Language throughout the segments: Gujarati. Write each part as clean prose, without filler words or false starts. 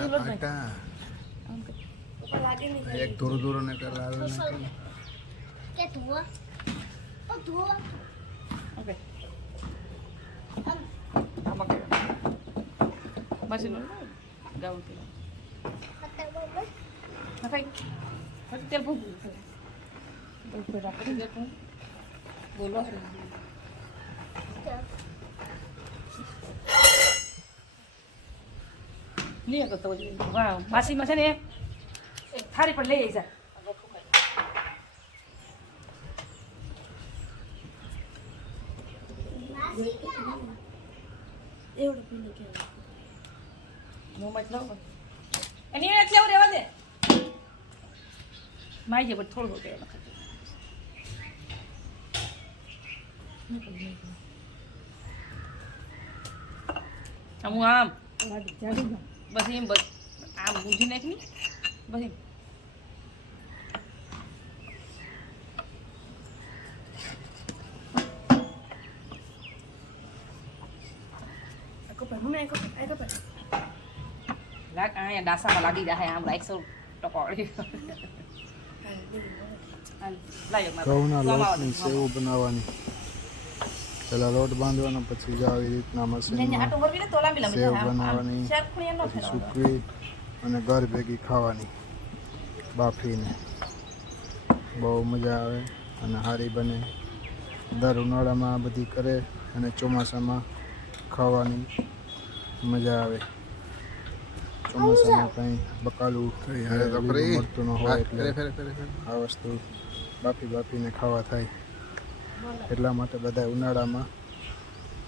આટા એક ધોરો ને કર લાલ કે ધોવા ઓ ધોવા ઓકે આમાં કે મશીન ગાઉન કે નાખાઈ તેલ ભૂક ઉપર રાખી દે તું બોલો નહીં કરતો વાહ માસીમાં છે ને એક થાળી પર લઈ જા એવડું પીને કે મોમાં જ લાવો એની એટલે એવું રહેવા દે માઈ જે પણ થોડું કે આમ આમ બસ એમ બસ આમ ઊંધી નાખની બસ એમ લાગ અહીંયા ડાસામાં લાગી જાય આમ 100 ટકોડી ઘઉંના લોટની સેવ બનાવવાની પેલા લોટ બાંધવાનો પછી જ આવી રીતના મશીનમાં સેવ બનાવવાની પછી સૂકવી અને ઘર ભેગી ખાવાની બાફીને બહુ મજા આવે અને સારી બને દર ઉનાળામાં આ બધી કરે અને ચોમાસામાં ખાવાની મજા આવે ચોમાસામાં કંઈ બકાલું મળતું ન હોય એટલે આ વસ્તુ બાફીને ખાવા થાય એટલા માટે બધા ઉનાળામાં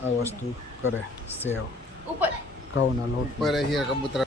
આ વસ્તુ કરે સેવ ઘઉંના લોટ પર કબૂતર